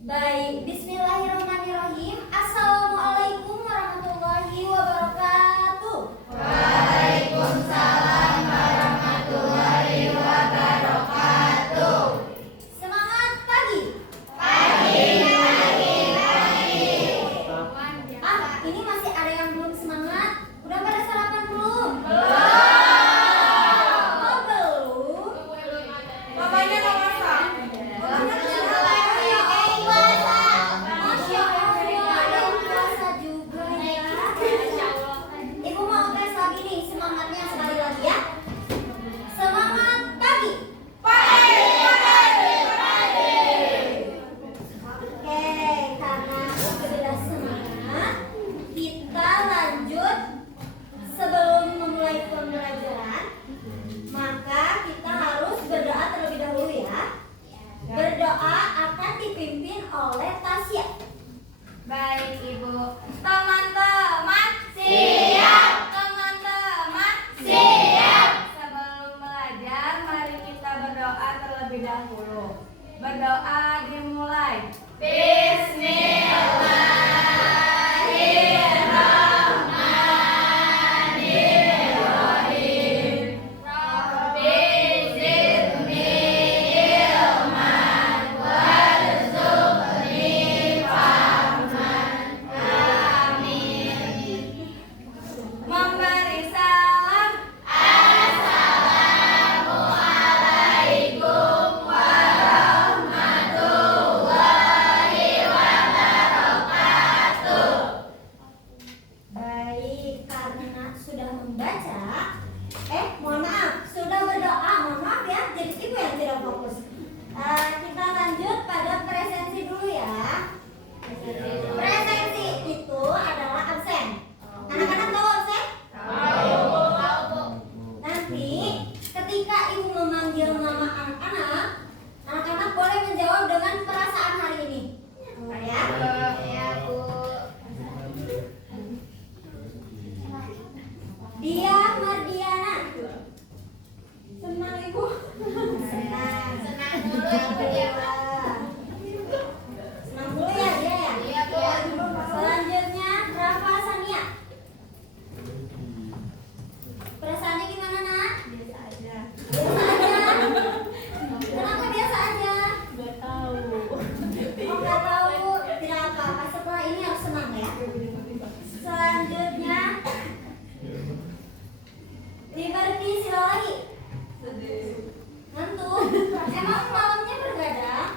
Baik, bismillahirrahmanirrahim. Assalamualaikum warahmatullahi wabarakatuh. Waalaikumsalam warahmatullahi wabarakatuh. Semangat pagi. Pagi. Ini masih ada yang belum semangat. Udah pada sarapan belum? Oh, belum? Papanya mau masak. Masya Allah, ada yang puasa juga ya. Ibu mau tes lagi nih semangatnya sekali lagi ya. Semangat pagi. Oke, karena sudah semangat, kita lanjut. Sebelum memulai pembelajaran, maka kita harus berdoa terlebih dahulu ya. Berdoa akan dipimpin oleh Tasya. Baik, Ibu. Teman-teman, siap. Teman-teman, siap. Sebelum belajar, mari kita berdoa terlebih dahulu. Berdoa dimulai. Bismillahirrahmanirrahim. Rabbi zidni ilman warzuqni fahman. Amin. Memberi salam. Assalamualaikum warahmatullahi wabarakatuh. Baik, karena sudah membaca, mohon maaf, sudah berdoa, mohon maaf ya, jadi ibu yang tidak fokus. Kita lanjut pada presensi dulu ya. Presensi itu adalah absen. Anak-anak tahu absen? Nanti ketika ibu memanggil nama anak-anak, anak-anak boleh menjawab dengan perasaan hari ini. Ya. Dia Mardiana. Senang ibu? Senang. Senang dulu ya. Senang dulu ya dia ya. Iya, Bu. Selanjutnya Rafa Sania. Perasaannya gimana nak? Biasa aja. Biasa aja. Kenapa biasa aja? Gak tahu. Oh nggak tahu. Tidak apa-apa. Setelah ini harus senang ya. Selanjutnya Liberty Silali. Ngantuk. Emang malamnya bergadang?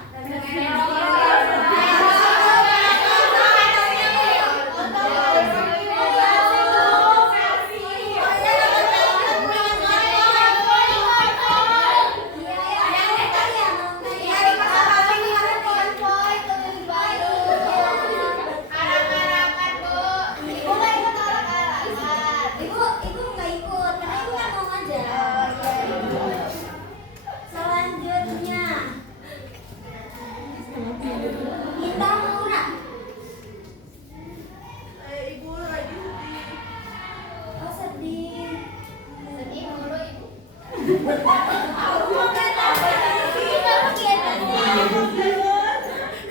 Ibu nggak ikut karena ibu nggak mau ngajar. Selanjutnya Indah Maura. Ibu lagi sedih. Oh sedih. Sedih mulu, Ibu.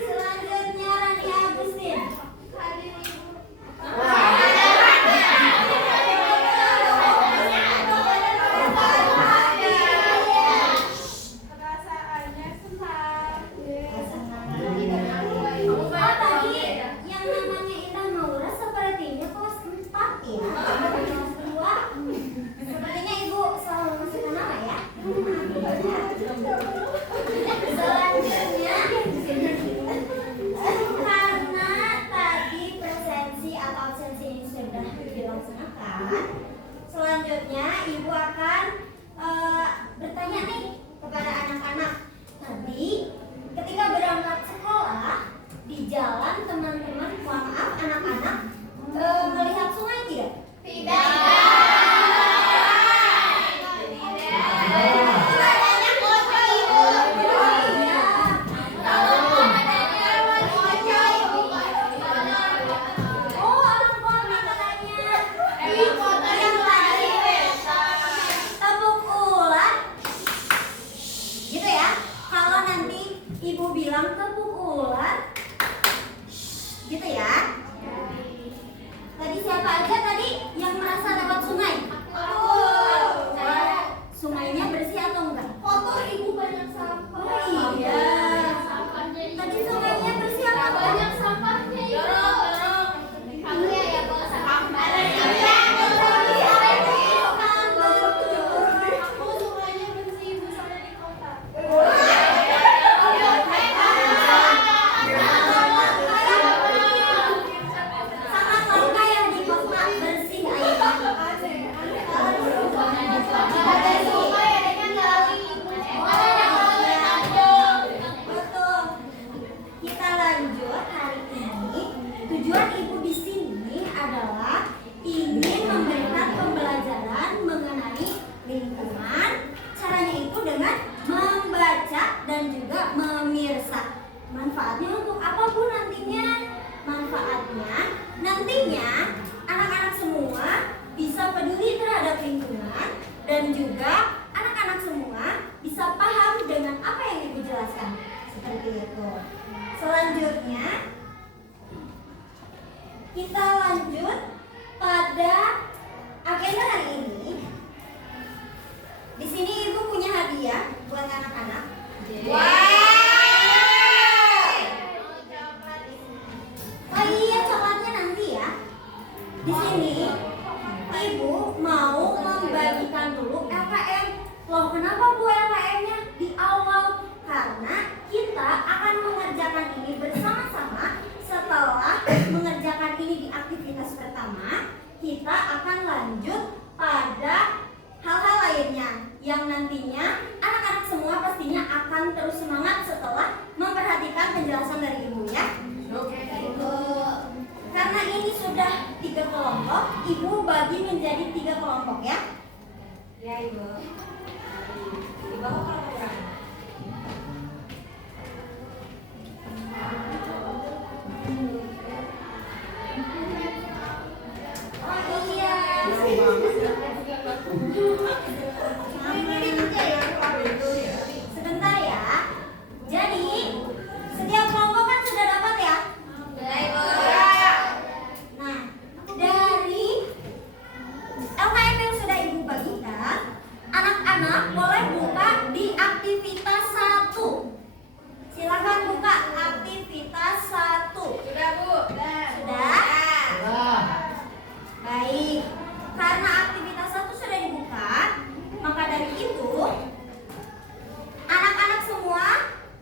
Selanjutnya Rani Agustin. Perasaannya senang. Oh tadi yang namanya Indah Maura sepertinya kelas 4 ya. Kelas 2. Sepertinya ibu selalu masukkan nama ya. dan juga anak-anak semua bisa paham dengan apa yang ibu jelaskan. Seperti itu. Selanjutnya kita lanjut pada agenda hari ini. Di sini ibu punya hadiah buat anak-anak. Oh iya, coklatnya nanti ya. Di sini ibu mau membagikan dulu LKM. Loh, kenapa Bu LKM-nya di awal? Karena kita akan mengerjakan ini bersama-sama. Setelah mengerjakan ini di aktivitas pertama, kita akan lanjut pada hal-hal lainnya yang nantinya anak-anak semua pastinya akan terus semangat setelah memperhatikan penjelasan dari ibu ya. Karena ini sudah 3 kelompok, ibu bagi menjadi 3 kelompok ya. Ya ibu. Ibu kalau kurang. Oh iya. Sebentar ya. Jadi setiap kelompok kan sudah dapat ya. Nah, dari LKM yang sudah ibu bagikan, anak-anak boleh buka di aktivitas 1. Silakan buka aktivitas 1. Sudah Bu. Sudah? Baik. Karena aktivitas 1 sudah dibuka, maka dari itu anak-anak semua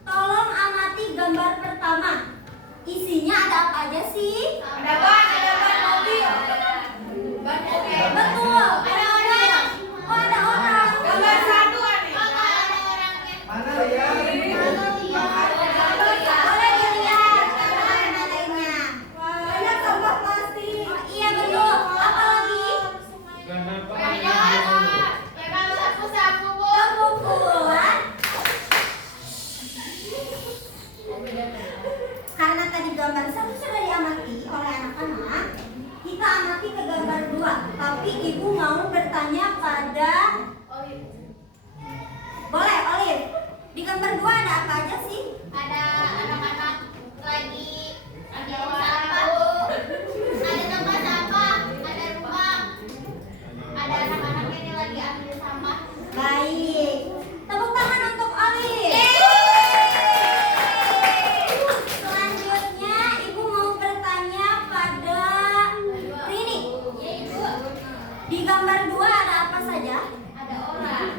tolong amati gambar pertama. Isinya ada apa aja sih? Ada ban mobil. Betul, ada orang. Oh, ada orang. Gambar satu nih. Mana ya? Boleh dilihat gambar yang lainnya. Banyak sampah plastik. Oh, iya betul. Apa lagi? Kekumpulan. Karena tadi gambar 1 sudah diamati oleh anak-anak, kita amati ke gambar 2. Tapi ibu mau bertanya pada boleh, Olive. Di gambar 2 ada apa aja sih? Ada anak-anak lagi ambil sampah, ada tempat sampah, ada rumah, ada anak-anak ini lagi ambil sampah. Baik. Tepuk tangan untuk Olive. Selanjutnya ibu mau bertanya pada Rini. Ya Ibu, Di gambar 2 ada apa saja? ada orang,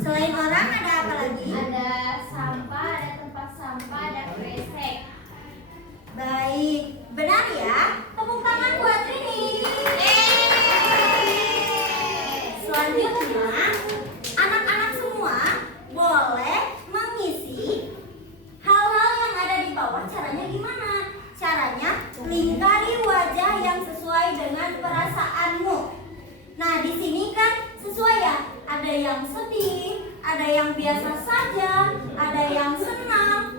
Selain orang ada apa lagi? ada sampah, ada tempat sampah, ada kresek. Baik, benar ya? Tepuk tangan buat Rini. Selanjutnya, anak-anak semua boleh mengisi hal-hal yang ada di bawah. Caranya gimana? Caranya lingkari wajah yang sesuai dengan perasaanmu. Nah, di sini kan sesuai ya. Ada yang sedih, ada yang biasa saja, ada yang senang,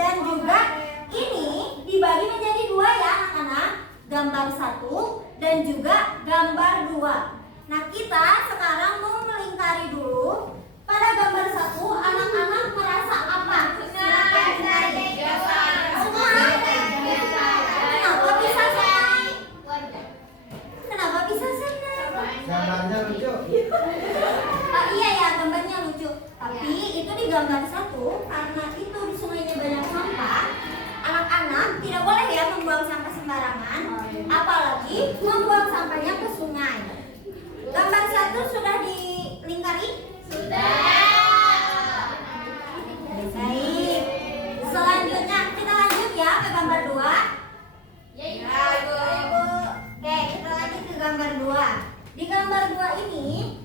dan juga ini dibagi menjadi 2 ya anak-anak. Gambar 1 dan juga gambar 2. Nah, kita sekarang mau melingkari dulu. Pada gambar 1 anak-anak merasa apa? Silakan dicari. Semua? Kenapa bisa senang? Kenapa bisa senang? Gambarnya lucu. Oh iya ya, gambarnya lucu. Tapi itu di gambar 1 karena itu di sungainya banyak sampah. Anak-anak tidak boleh ya membuang sampah sembarangan, apalagi membuang sampahnya ke sungai. Gambar 1 sudah dilingkari? Baik. Selanjutnya kita lanjut ya ke gambar 2. Ya Ibu. Oke, kita lanjut ke gambar 2. Di gambar 2 ini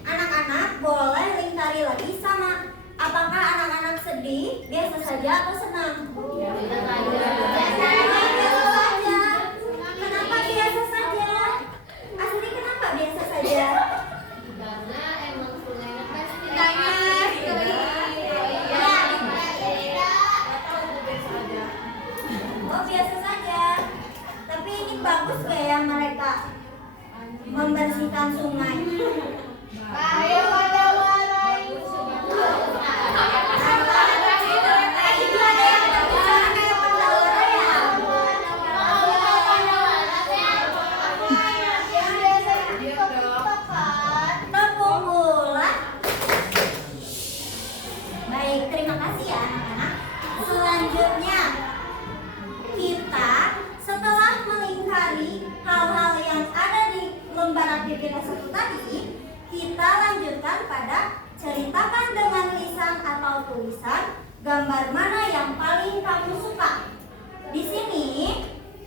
anak-anak boleh lingkari lagi sama. Apakah anak-anak sedih, biasa saja atau senang? Biasa saja. Kenapa biasa saja? Asli kenapa biasa saja? Karena emang sungainya pasti Oh biasa saja. Tapi ini bagus gak ya mereka membersihkan sungai? Ayo pada warna ibu. Itu ada yang berbicara kayak pendahara ya. Tepuk bola. Baik, terima kasih ya anak-anak. Selanjutnya kita setelah melingkari hal-hal yang ada di lembar aktivitas 1 tadi, kita lanjutkan pada ceritakan dengan lisan atau tulisan gambar mana yang paling kamu suka. Di sini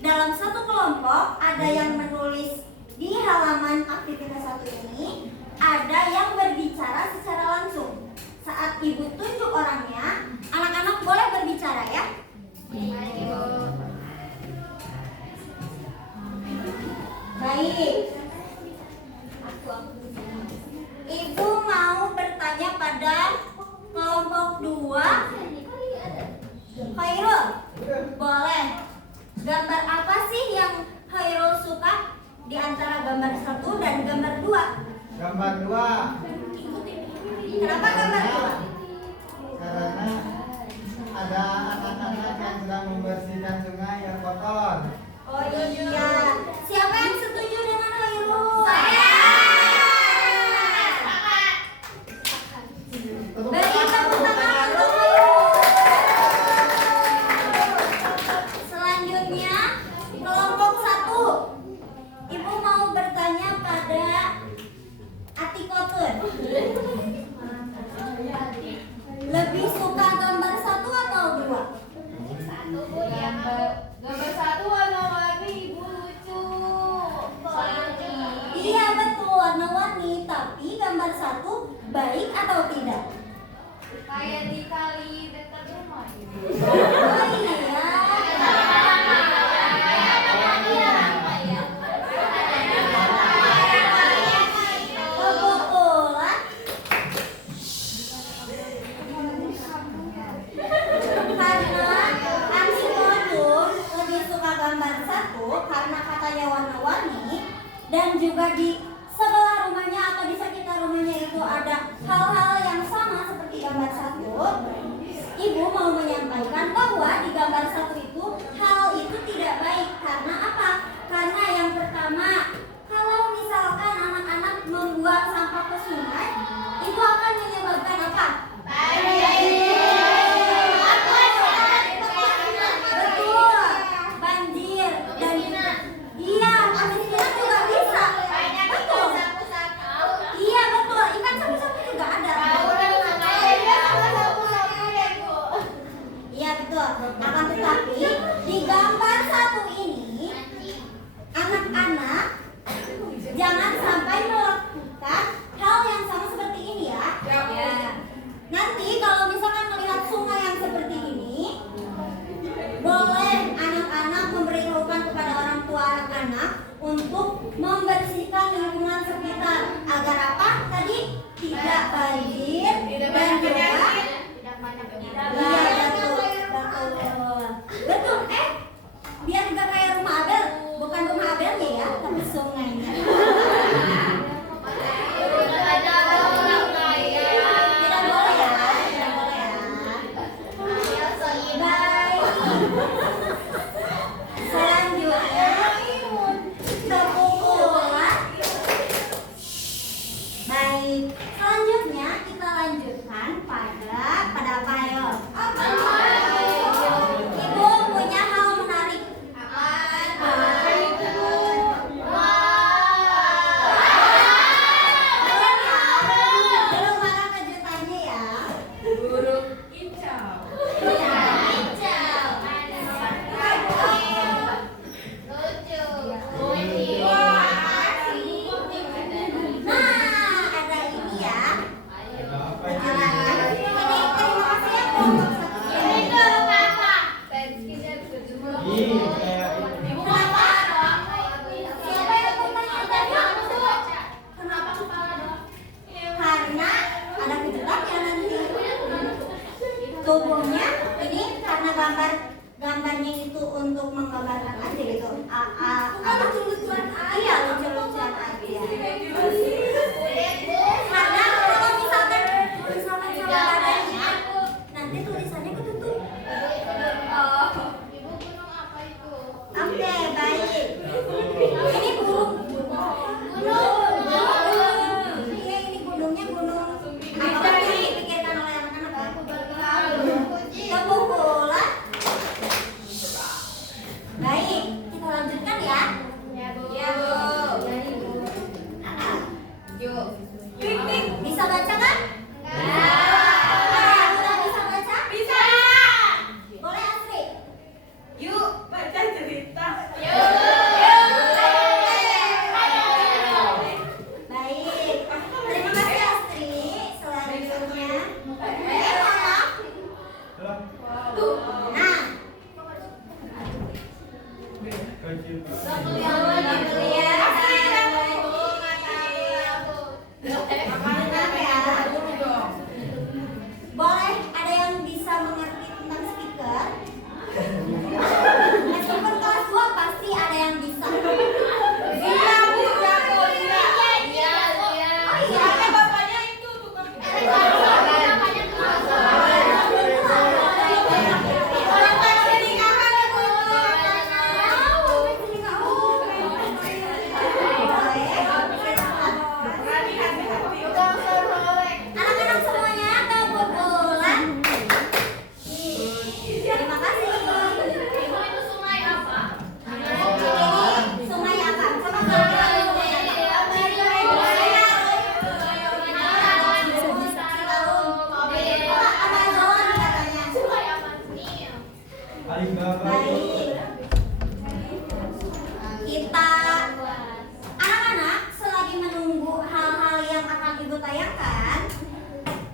dalam satu kelompok ada yang menulis di halaman aktivitas 1 ini, ada yang berbicara secara langsung. Saat ibu tunjuk orangnya, anak-anak boleh berbicara ya. Baik. Ibu mau bertanya pada kelompok 2. Khairul, boleh. Gambar apa sih yang Khairul suka di antara gambar 1 dan gambar 2? Gambar 2. Kenapa gambar 2? Karena ada anak-anak yang sedang membersihkan sungai yang kotor. Oh iya. Siapa yang setuju dengan Khairul? Beri tepuk tangan untuk Khairul. Selanjutnya kelompok 1. Ibu mau bertanya pada Atikotun. Lebih suka gambar 1 atau 2? Gambar 1 warna-warni ibu lucu. Iya betul, warna-warni. Tapi gambar 1 baik atau tidak? Kayak di kali dekat rumah. Oh iya. Tepuk bola. Karena Ansimodum lebih suka gambar 1 karena katanya warna-warni, dan juga di sebelah rumahnya atau di sekitar rumahnya itu ada hal-hal yang sama seperti gambar 1. Ibu mau menyampaikan bahwa di gambar 1 itu hal itu tidak baik. Karena apa? Karena yang pertama, kalau misalkan anak-anak membuang sampah ke sungai, itu akan menyebabkan apa? Betul, banjir dan iya, kemiskinan juga bisa. Betul. Iya betul, ikan sapu-sapu juga ada. Iya betul. Akan tetapi di gambar 1 ini, anak-anak jangan sampai melakukan hal yang sama seperti ini ya. Nanti kalau misalkan melihat sungai yang seperti ini, boleh anak-anak memberitahukan kepada orang tua anak-anak untuk membersihkan lingkungan sekitar agar apa? Tadi tidak banjir dan juga iya betul betul betul. Biar nggak kayak rumah Abel, bukan rumah Abelnya ya, tapi sungainya. Tidak boleh ya, tidak boleh ya. Baik. Selanjutnya tepuk bola. Baik. Selanjutnya kita lanjutkan pada apa ayo? Ibu punya hal menarik. Belum ada kejutannya ya. Burung kicau. Nah, ada ini ya. Ada apa Ini ini? terima kasih ya kelompok 1. Ih, kayak ini. Kenapa? Siapa yang bertanya tadi? Kenapa kepala doang? Karena ada kejutannya nanti. Tubuhnya ini karena gambarnya itu untuk menggambarkan aja gitu. Lucu-lucuan aja. Iya, lucu-lucuan aja. selanjutnya. Nah, boleh ada yang bisa mengerti tentang speaker? Meskipun kelas 2 pasti ada yang bisa. Iya, Bu, jago, iya. Oh iya, ada bapaknya itu tukang. Anak-anak semuanya kebetulan. Terima kasih. Itu sungai apa? Ini sungai apa? Sama Amazon katanya. Sungai apa? Nil. Alibaba itu. Baik. Kita anak-anak selagi menunggu hal-hal yang akan Ibu tayangkan,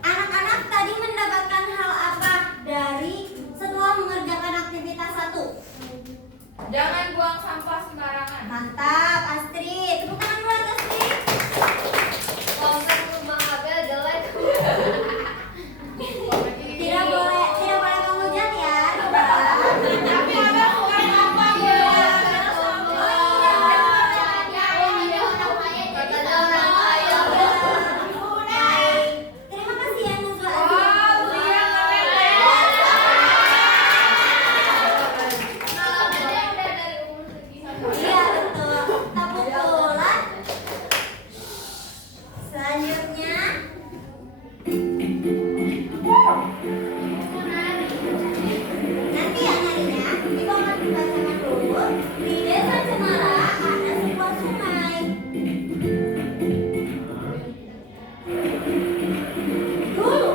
anak-anak tadi mendapatkan hal apa dari setelah mengerjakan aktivitas 1? Jangan buang sampah sembarangan. Mantap, Astrid. Tepuk tangan buat Astrid. Komplek rumah Abel jelek. Tidak boleh menghujat ya. Tapi Abel bukan sampah. Terima kasih ya Nuzwa. Iya betul. Tepuk bola. Selanjutnya. Nanti ya narinya, Ibu akan dibacakan dulu. Di Desa Cemara ada sebuah sungai. Dulu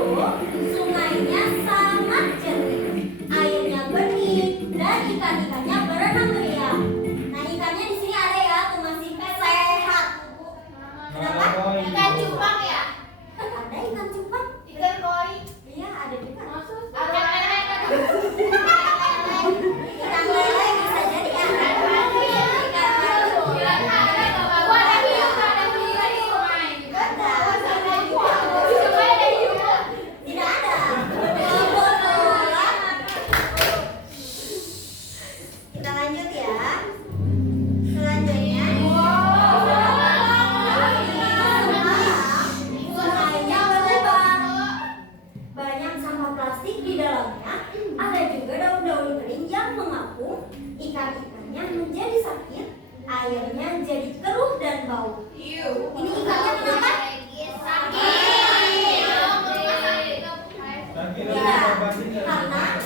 sungainya sangat jernih, airnya bening dan ikan-ikannya berenang meriah. Nah ikannya di sini ada ya, tuh masih sehat. Kenapa? Ikan cupang ya? Ada ikan cupang? Ikan koi. Iya ada juga. Ikan Ikan lele. lele bisa jadi ya. Ikan paru. Tidak ada. Kebetulan. Kita lanjut ya. Selanjutnya. Sungainya berubah. Banyak sampah plastik di dalamnya. Ada juga daun-daun kering yang mengapung. Ikan-ikannya menjadi sakit. Airnya jadi keruh dan bau. Ini ikannya kenapa? Iya, karena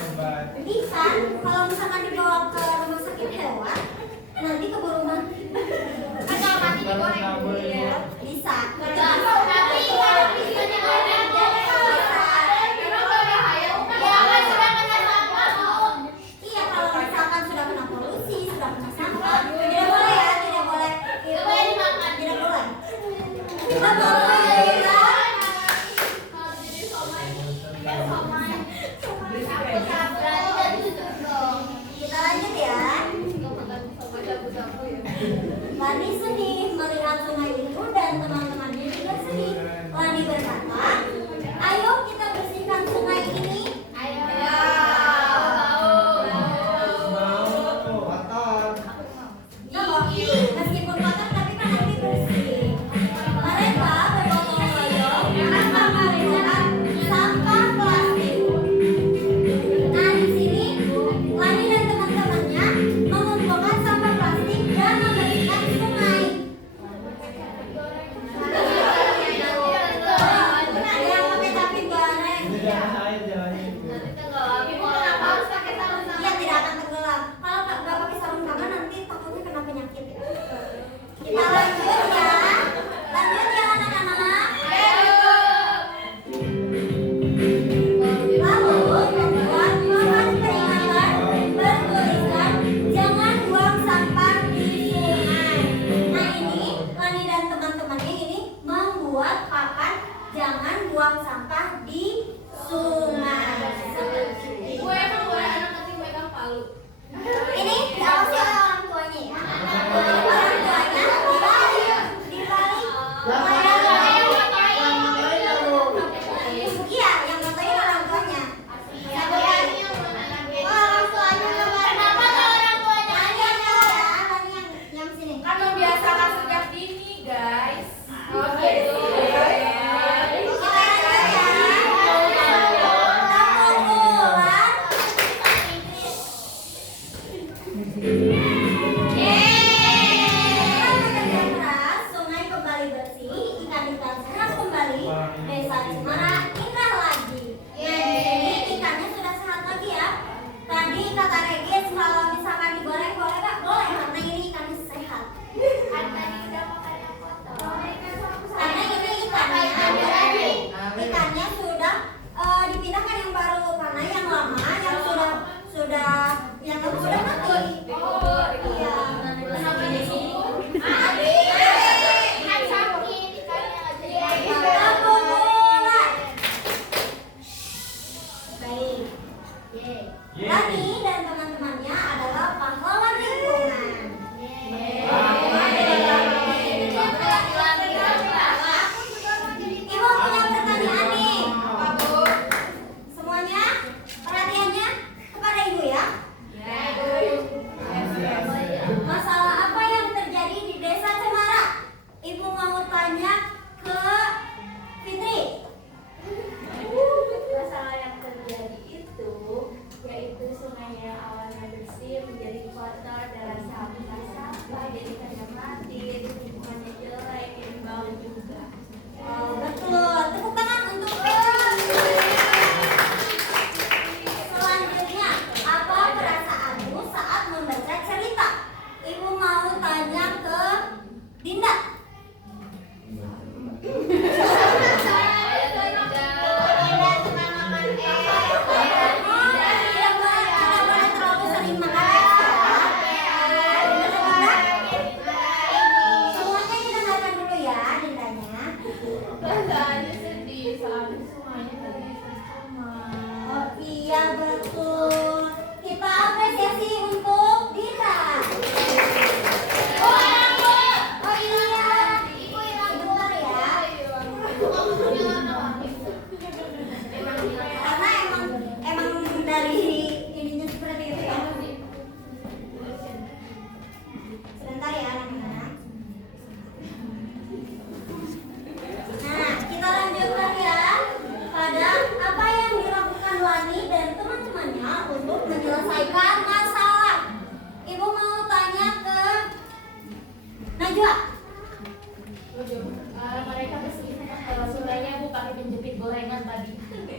ikan kalau misalkan dibawa ke rumah sakit hewan nanti keburu mati. Iya, bisa. Iya, kalau misalkan sudah kena polusi, sudah kena sampah, tidak boleh ya, tidak boleh. Tidak boleh dimakan, tidak boleh. Kita boleh ya. Kita lanjut ya. Lani sedih melihat sungai itu dan teman-temannya juga sedih. Lani berkata, ayo kita bersihkan sungai ini. Kotor. Meskipun kotor tapi kan nanti bersih. Mereka bergotong royong tanpa melihat sampah plastik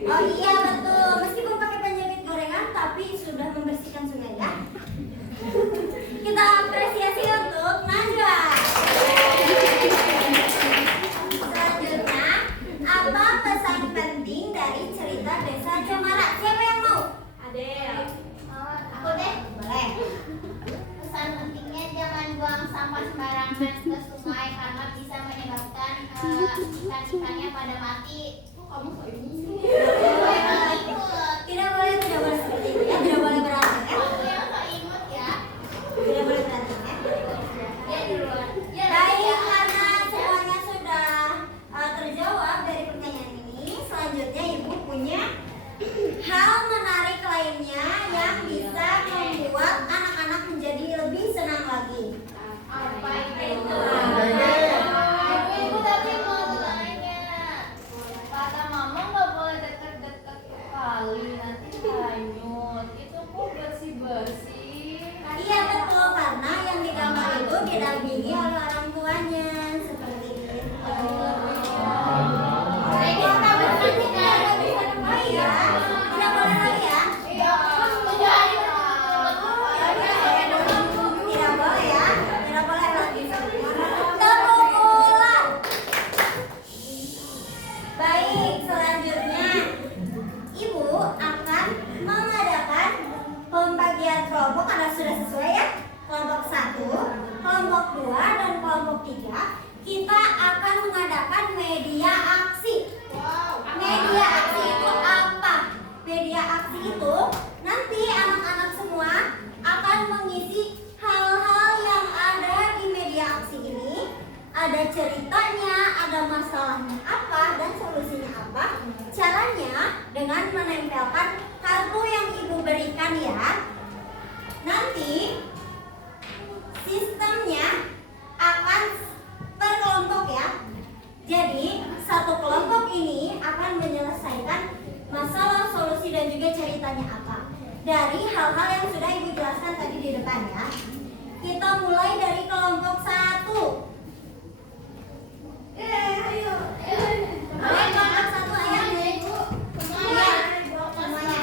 Oh iya betul, meskipun pakai penjepit gorengan tapi sudah membersihkan sungai ya. Kita apresiasi untuk Najwa. Selanjutnya, apa pesan penting dari cerita Desa Cemara? Siapa yang mau? Adel. Aku deh. Boleh. Pesan pentingnya jangan buang sampah sembarangan ke sungai karena bisa menyebabkan ikan-ikannya pada mati. Kok kamu kok ini sih? Tidak boleh seperti itu ya. Tidak boleh berantem ya. Aku yang tak imut ya. Tidak boleh berantem ya. Dia di luar. Baik, karena semuanya sudah terjawab dari pertanyaan ini, selanjutnya Ibu punya hal menarik lainnya yang bisa membuat anak-anak menjadi lebih senang lagi. Apa itu? Ibu tapi mau tanya. Kata mama nggak boleh deket-deket ke kali, nanti hanyut. Itu kok bersih-bersih. Iya betul, karena yang digambar itu didampingi oleh orang tuanya seperti itu. Oh iya, tidak boleh lagi ya. Iya, udah ayo. Tidak boleh ya, tidak boleh lagi. Tepuk ulang. Baik, selanjutnya Ibu akan mengadakan pembagian kelompok karena sudah sesuai ya. Kelompok 1, kelompok 2, dan kelompok 3. Kita akan mengadakan media aksi. Media aksi itu apa? Media aksi itu nanti anak-anak semua akan mengisi hal-hal yang ada di media aksi ini. Ada ceritanya, ada masalahnya apa, dan solusinya apa. Caranya dengan menempelkan kartu yang Ibu berikan ya. Nanti sistemnya akan per kelompok ya. Jadi satu kelompok ini akan menyelesaikan masalah, solusi, dan juga ceritanya apa dari hal-hal yang sudah Ibu jelaskan tadi di depan ya. Kita mulai dari kelompok 1. Ayo. Mulai kelompok 1 ayo. Iya, semuanya.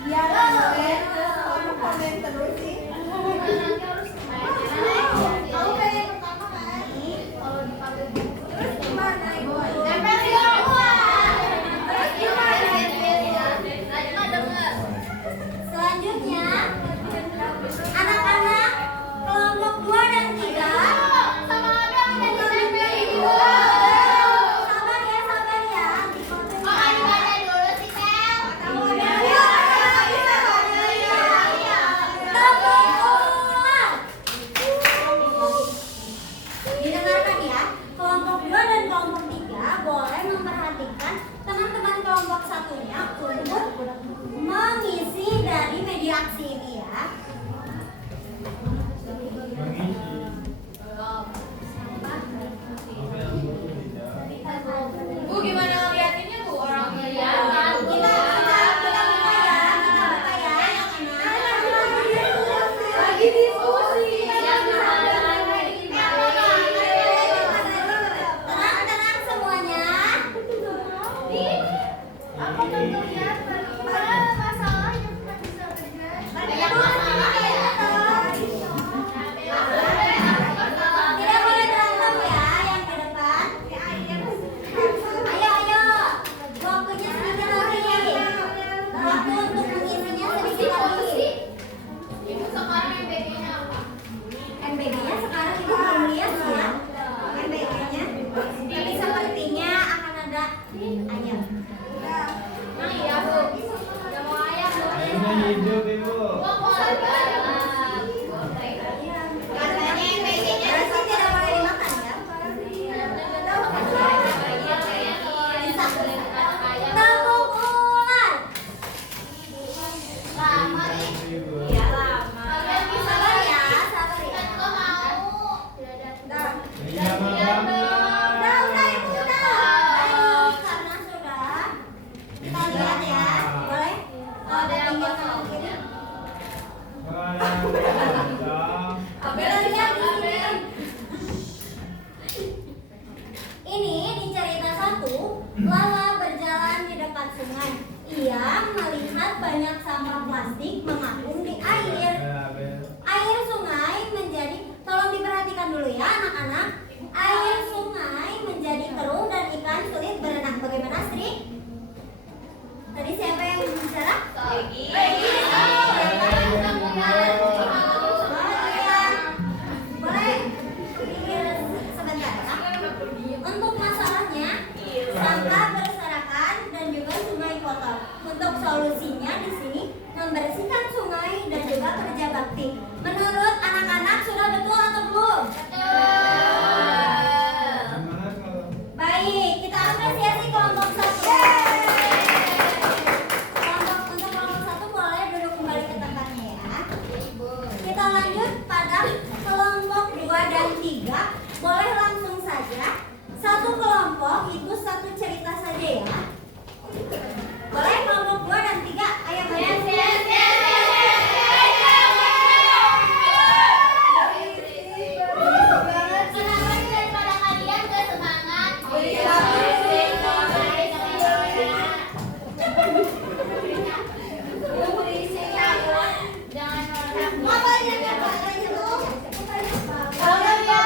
Iya, boleh. Kamu komen terus sih. Kamu pengen pertama kan? Kalau dipakai buku Terus gimana ibu? Nempel di semua. Terus gimana? Najma dengar. Selanjutnya anak-anak kelompok 2 dan 3. Sama abang udah ditempel ibu. Sabar ya, sabar ya. Kok nggak dibaca dulu sih, Mel? Tepuk ulang. Didengarkan ya. Kelompok 2 dan kelompok 3 boleh memperhatikan teman-teman kelompok satunya untuk mengisi dari media aksi ini ya. Bu, gimana ngeliatinnya Bu? Orang Kita buka ya, kita buka ya yang mana. lagi diskusi. Tenang semuanya. Apa kan kelihatan? Padahal masalahnya bukan bisa terjadi. Banyak masalah ya. Tidak boleh berantem ya yang ke depan. Ayo. Waktunya sedikit lagi. Waktu untuk mengisinya sedikit lagi. Ibu sekarang MBG-nya apa? MBG-nya sekarang Ibu belum lihat ya. MBG-nya. Tapi sepertinya akan ada ayam. Nah, iya Bu. Udah mau ayam Bu. Akhirnya hidup ibu. Kok mau lagi? Katanya MBG-nya pasti tidak boleh dimakan ya. Bisa. Tepuk ulang. Lama nih. Iya lama. Kalian bisa Sabar lagi. ya, sabar ya. Kan kok mau? Iya mama. Udah Ibu udah. Baik, karena sudah. Kita lihat ya. Boleh? Ada tinggal kanan kiri. sungai. Ia melihat banyak sampah plastik mengapung di air. Air sungai menjadi, tolong diperhatikan dulu ya anak-anak. Air sungai menjadi keruh dan ikan sulit berenang. Bagaimana, Sri? Tadi siapa yang bicara? Boleh pikir sebentar ya. Untuk masalahnya, sampah berserakan dan juga sungai kotor. Untuk solusinya di sini membersihkan sungai dan juga kerja bakti. Menurut anak-anak sudah betul atau belum? Baik, kita apresiasi kelompok 1. Untuk kelompok 1 boleh duduk kembali ke tempatnya ya. Kita lanjut pada kelompok 2 dan 3. Boleh langsung saja. Satu kelompok itu satu cerita saja ya. Boleh kelompok 2 dan 3. Ayo maju. Semangat daripada kalian gak semangat. Jangan Apa yang Pak itu? Sebentar ya.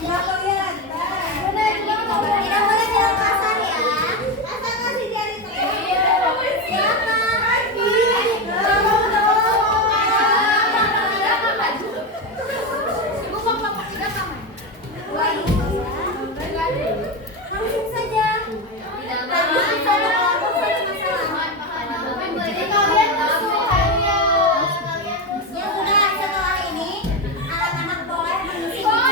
Tidak boleh berantem. Tidak boleh bilang kasar ya. Asal kasih jari tengah. Siapa? Langsung saja. Lanjut satu kelompok satu masalah. Ya sudah, setelah ini anak-anak boleh mengisi buku.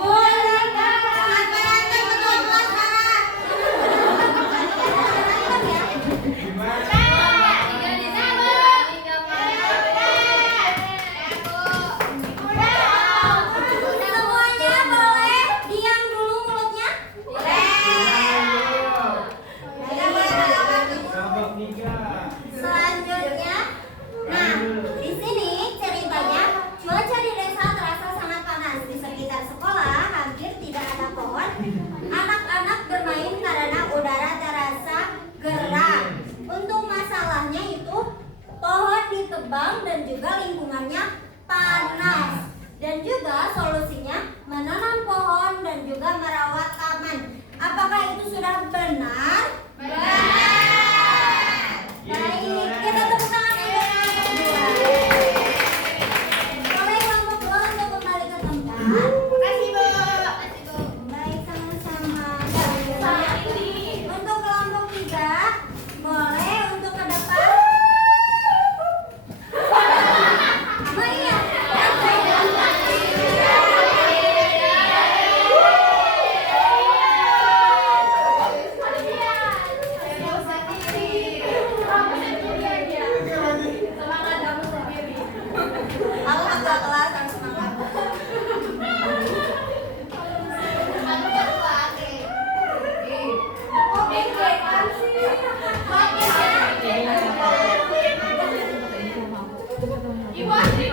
Boleh. Jangan berantem betul kelas sekarang. Semuanya boleh diam dulu mulutnya. Selanjutnya, nah di sini ceritanya cuaca di desa terasa sangat panas. Di sekitar sekolah hampir tidak ada pohon. Anak-anak bermain karena udara terasa gerah. Untuk masalahnya itu pohon ditebang dan juga lingkungannya panas. Dan juga solusinya menanam pohon dan juga merawat taman. Apakah itu sudah benar? Baik, kita tepuk tangan untuk kelompok 2. Boleh kelompok 2 untuk kembali ke tempat. Baik, sama-sama. Untuk kelompok 3, boleh untuk ke depan. Maya. Aku agak kelas harus semangat. Asli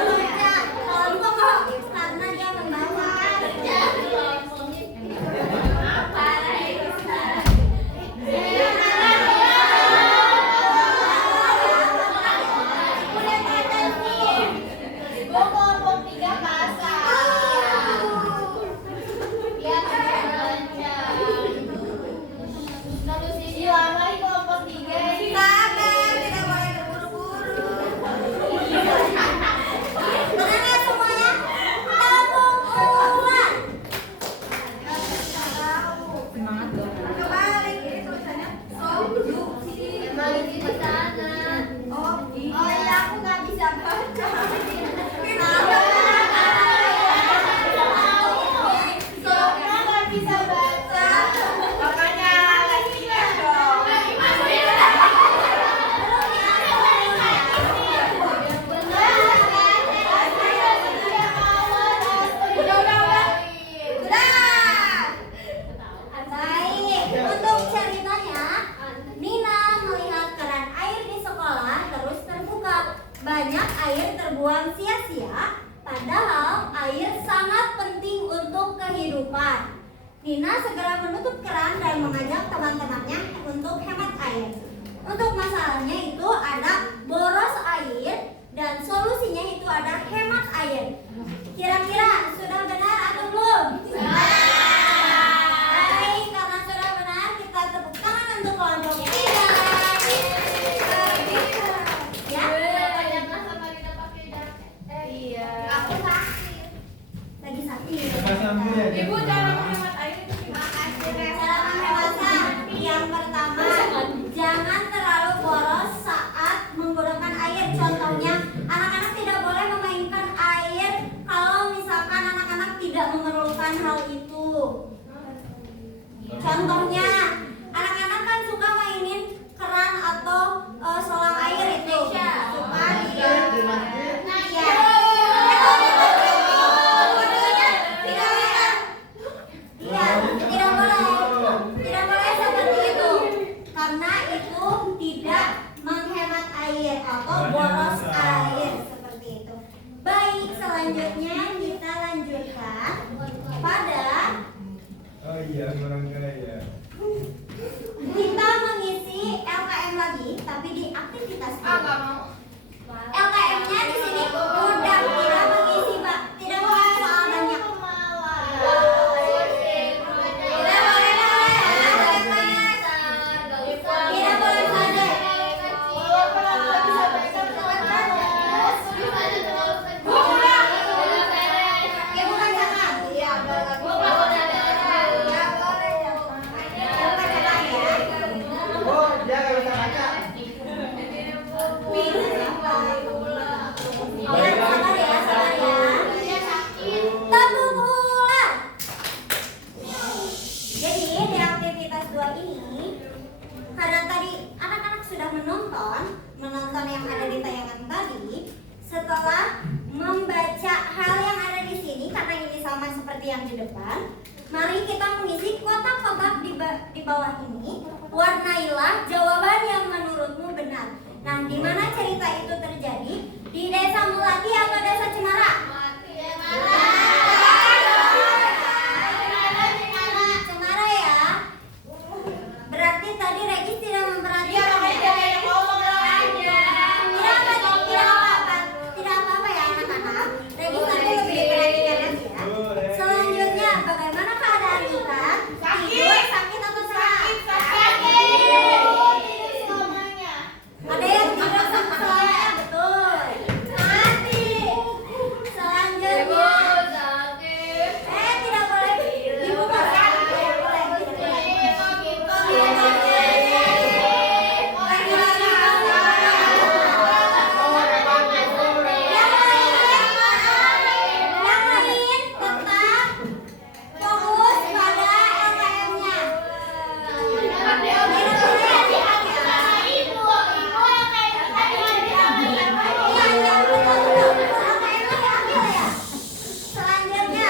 bekerja kelompok karena dia membawa. Kelompok 3 pasang. Ya, lancar. Solusi dilamar kelompok 3 ini. Sabar, tidak boleh terburu-buru. Tenang ya semuanya. Tepuk ulang. Kembali, ini tulisannya solusi. Balik di sana. Oh iya, aku nggak bisa baca. Soalnya nggak bisa baca. Makanya latihan dong. Baik, untuk ceritanya Nina melihat Dina segera menutup keran dan mengajak teman-temannya untuk hemat air. Untuk masalahnya itu ada boros air dan solusinya itu ada hemat air. Kira-kira sudah benar atau belum? Baik, karena sudah benar kita tepuk tangan untuk kelompok 3. Ya. Aku sakit. Lagi sakit. Pasangmu ya. Ibu cara menghemat air itu gimana? Cara menghematnya yang pertama, jangan terlalu boros saat menggunakan air. Contohnya, anak-anak tidak boleh memainkan air kalau misalkan anak-anak tidak memerlukan hal itu. Contohnya, anak-anak kan suka mainin keran atau selang air itu. Tidak boleh seperti itu, karena itu tidak menghemat air atau boros air seperti itu. Baik, selanjutnya kita lanjutkan pada Oh iya, orang kaya. kita mengisi LKM lagi, tapi di aktivitas Ah, nggak mau. LKM-nya di sini udah tidak mengisi, Pak. Tidak boleh soal banyak. Tidak boleh saja. Ibu kan jangan. Iya, Oh, dia nggak bisa baca. Sabar ya, sabar ya. Tabung ulang. Jadi di aktivitas 2 ini, karena tadi anak-anak sudah menonton yang ada di tayangan tadi, setelah membaca hal yang ada di sini, karena ini sama seperti yang di depan, mari kita mengisi kotak-kotak di bawah ini. Warnailah jawaban yang menurutmu benar. Nah, di mana cerita itu terjadi? Di Desa Melati atau Desa Cemara? Cemara ya. Berarti tadi Regis tidak memperhatikan. Tidak apa-apa ya anak-anak. Regis nanti lebih diperhatikan lagi ya. Selanjutnya, bagaimana keadaan kita? Tidur, sakit atau sehat? Ada yang tidur sama selamanya, betul. Mati. Selanjutnya, tidak boleh. Ibu nggak tidak boleh. Yang lain tetap fokus pada LKM-nya. Selanjutnya,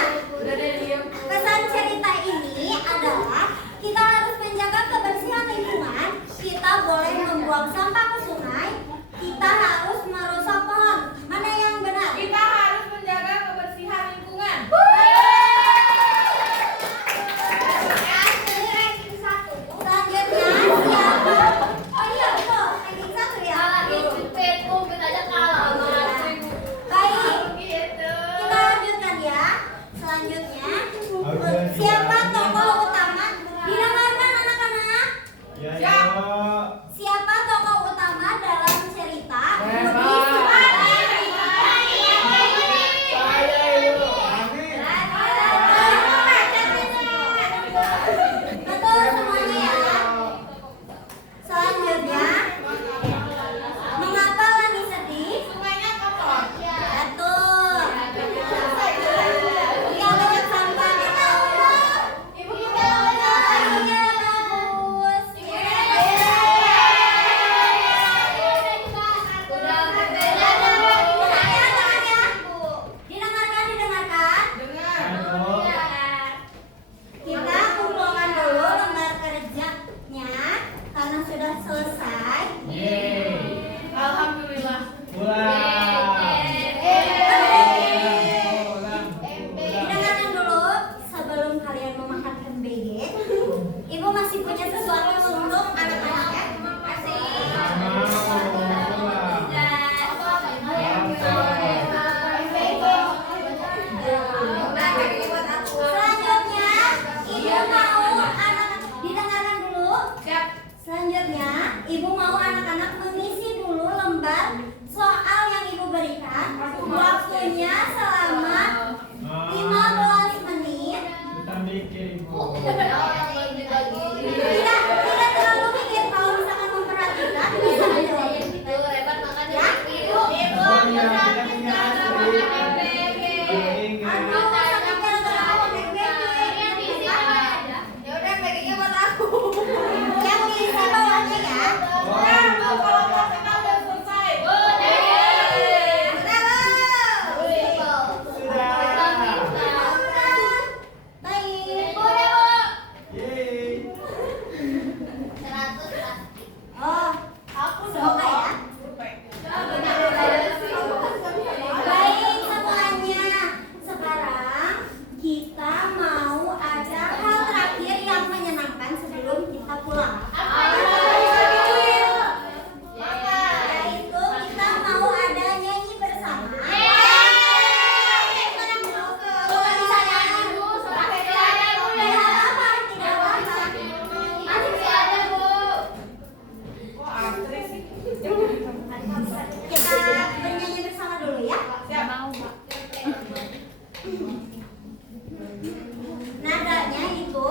pesan cerita ini adalah kita harus menjaga kebersihan lingkungan. Kita boleh membuang sampah ke sungai. Kita harus merusak pohon. Mana yang benar? Kita harus menjaga kebersihan lingkungan. Selanjutnya, siapa? Oh iya betul, ranking 1 ya. Baik, kita lanjutkan ya. Selanjutnya, siapa tokoh utama? Didengarkan anak-anak. Ya, Ya. Siapa tokoh utama dalam cerita? Betul semuanya ya. Selanjutnya, mengapa Lani sedih? Sungainya kotor. Betul. Iya banyak sampah betul. Ibu kita Iya bagus. Ibu mau anak-anak mengisi dulu lembar soal yang Ibu berikan. Waktunya selama 15 menit. Kita mikir ibu. Tidak terlalu mikir, kalau misalkan memperhatikan bisa menjawab. Ya? Aduh, sampai gara-gara aku back-backing. Yang diisi bawahnya ya. Baik. Yeay. Oh, semoga ya. Baik semuanya. Sekarang kita mau ada hal terakhir yang menyenangkan sebelum kita pulang. Yaitu kita mau ada nyanyi bersama. Tidak apa-apa, tidak apa-apa. Kita bernyanyi bersama dulu ya. Nadanya itu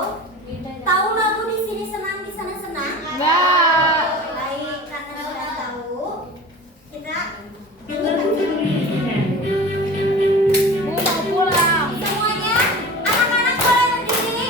tahu lagu di sini senang di sana senang? Baik, karena sudah tahu, kita semuanya anak-anak boleh berdiri.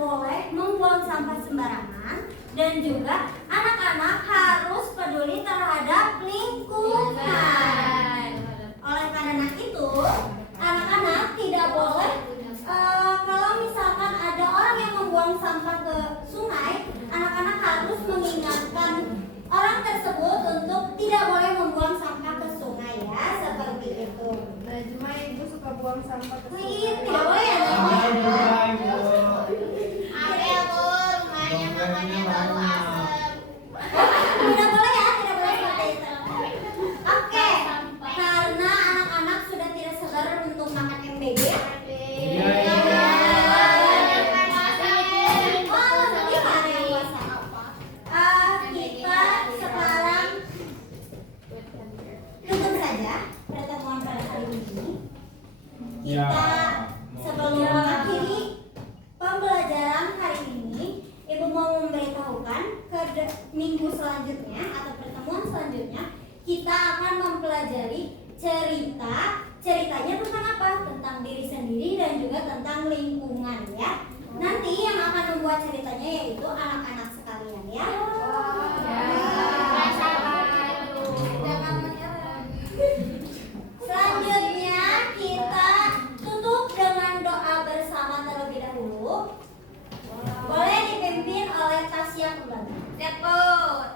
boleh membuang sampah sembarangan dan juga anak-anak harus peduli terhadap lingkungan. Oleh karena itu, anak-anak tidak boleh kalau misalkan ada orang yang membuang sampah ke sungai, anak-anak harus mengingatkan orang tersebut untuk tidak boleh membuang sampah ke sungai ya, seperti itu. Najma ibu suka buang sampah ke Wih, sungai. tidak boleh ya, Sama Najma? juga ibu. Ada bu, rumahnya makannya bau asem. Tidak boleh ya, tidak boleh seperti itu. Oke, karena anak-anak sudah tidak sabar untuk makan MBG. Iya, iya. Oh, gimana yang puasa? Kita sekarang tutup saja pertemuan pada hari ini. Ya. Kita sebelum mengakhiri pembelajaran hari ini, Ibu mau memberitahukan ke minggu selanjutnya atau pertemuan selanjutnya kita akan mempelajari cerita. Ceritanya tentang apa? Tentang diri sendiri dan juga tentang lingkungan ya. Nanti yang akan membuat ceritanya yaitu anak-anak sekalian ya. Selanjutnya kita tutup dengan doa bersama terlebih dahulu. Boleh dipimpin oleh Tasya kembali. Siap bu,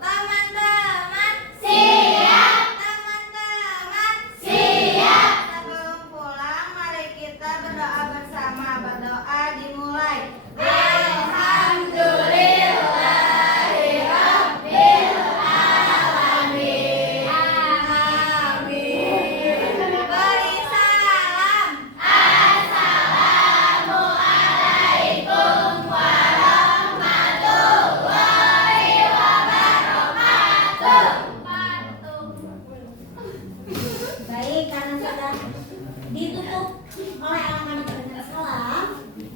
teman-teman siap. Teman-teman siap. Sebelum pulang, mari kita berdoa bersama. Berdoa dimulai. Alhamdulillahirabbil alamin. Amin. Beri salam. Assalamualaikum warahmatullahi wabarakatuh. Baik, karena sudah ditutup oleh anak-anak dengan salam,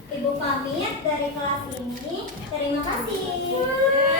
Ibu pamit dari kelas ini. Terima kasih.